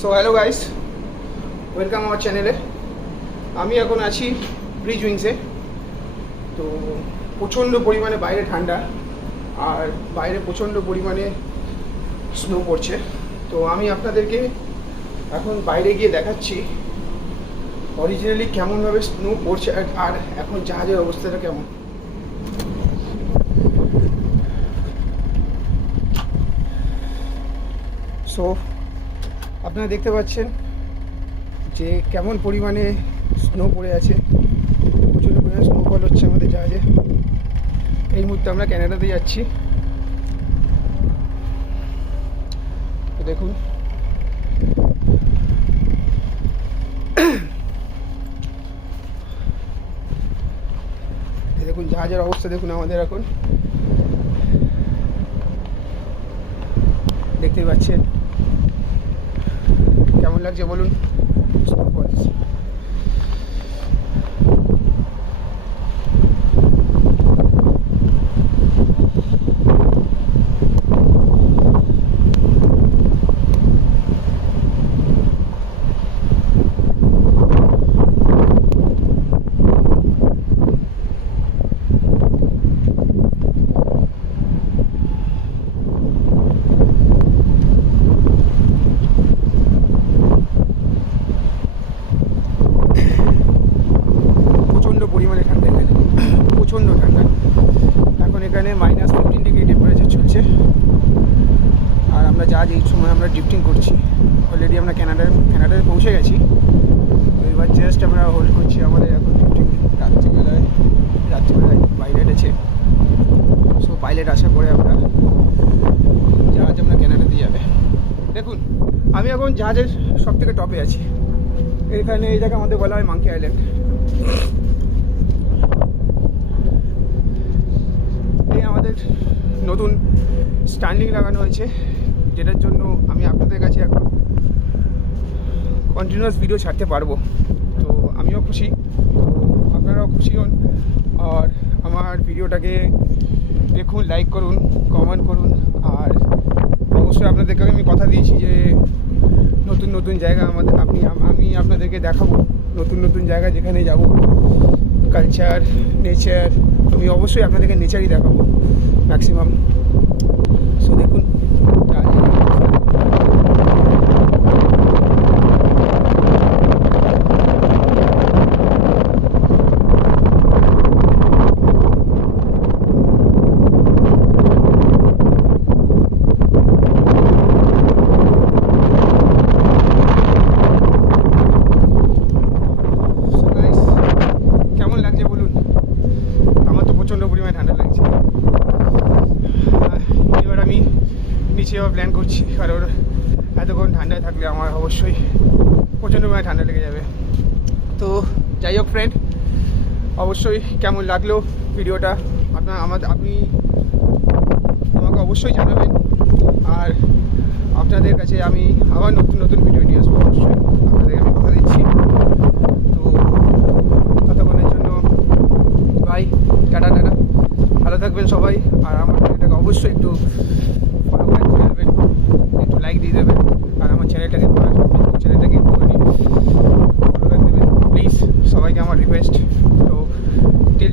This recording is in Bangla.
সো হ্যালো গাইস, ওয়েলকাম আমার চ্যানেলে। আমি এখন আছি ব্রিজ উইংসে। তো প্রচণ্ড পরিমাণে বাইরে ঠান্ডা আর বাইরে প্রচণ্ড পরিমাণে স্নো পড়ছে। তো আমি আপনাদেরকে এখন বাইরে গিয়ে দেখাচ্ছি অরিজিনালি কেমনভাবে স্নো পড়ছে আর এখন জাহাজের অবস্থাটা কেমন। সো আপনারা দেখতে পাচ্ছেন যে কেমন পরিমাণে স্নো পড়ে আছে। প্রচণ্ড পরিমাণে স্নোফল হচ্ছে আমাদের জাহাজে। এই মুহূর্তে আমরা ক্যানাডাতে যাচ্ছি। তো দেখুন দেখুন জাহাজের অবস্থা দেখুন আমাদের এখন দেখতেই পাচ্ছেন। কেমন লাগছে বলুন স্নোফল। পরিমাণে ঠান্ডা এখানে, প্রচণ্ড ঠান্ডা। এখন এখানে -15 ডিগ্রি টেম্পারেচার চলছে আর আমরা জাহাজ এই সময় আমরা ড্রিফটিং করছি। অলরেডি আমরা ক্যানাডায় পৌঁছে গেছি। তো এবার জাস্ট আমরা হোল্ড করছি আমাদের এখন ড্রিফটিং। রাত্রিবেলায় পাইলট আছে। সো পাইলট আসার পরে আমরা জাহাজ আমরা ক্যানাডাতে যাবে। দেখুন আমি এখন জাহাজের সব থেকে টপে আছি। এখানে এই জায়গা আমাদের বলা হয় মাঙ্কি আইল্যান্ড। আমাদের নতুন স্ট্যান্ডিং লাগানো হয়েছে, যেটার জন্য আমি আপনাদের কাছে এখন কন্টিনিউয়াস ভিডিও ছাড়তে পারবো। তো আমিও খুশি, তো আপনারাও খুশি হন আর আমার ভিডিওটাকে দেখুন, লাইক করুন, কমেন্ট করুন। আর অবশ্যই আপনাদেরকে আমি কথা দিয়েছি যে নতুন নতুন জায়গা আমি আপনাদেরকে দেখাবো। নতুন নতুন জায়গা যেখানে যাব, কালচার, নেচার, আমি অবশ্যই আপনাদেরকে নেচারই দেখাবো ম্যাক্সিমাম। সো দেখুন কেমন লাগছে বলুন। আমার তো প্রচণ্ড পরিমাণে ঠান্ডা লাগছে। এবার আমি নিচে যাওয়ার প্ল্যান করছি, কারণ এতক্ষণ ঠান্ডায় থাকলে আমার অবশ্যই প্রচণ্ড পরিমাণে ঠান্ডা লেগে যাবে। তো যাই হোক ফ্রেন্ড, অবশ্যই কেমন লাগলো ভিডিওটা আপনি আমাকে অবশ্যই জানাবেন। আর আপনাদের কাছে আমি আবার নতুন নতুন ভিডিও নিয়ে আসবো, অবশ্যই আপনাদেরকে আমি কথা দিচ্ছি। তো ততক্ষণের জন্য বাই, টাটা টাটা, ভালো থাকবেন সবাই। আর আমার ভিডিওটাকে অবশ্যই একটু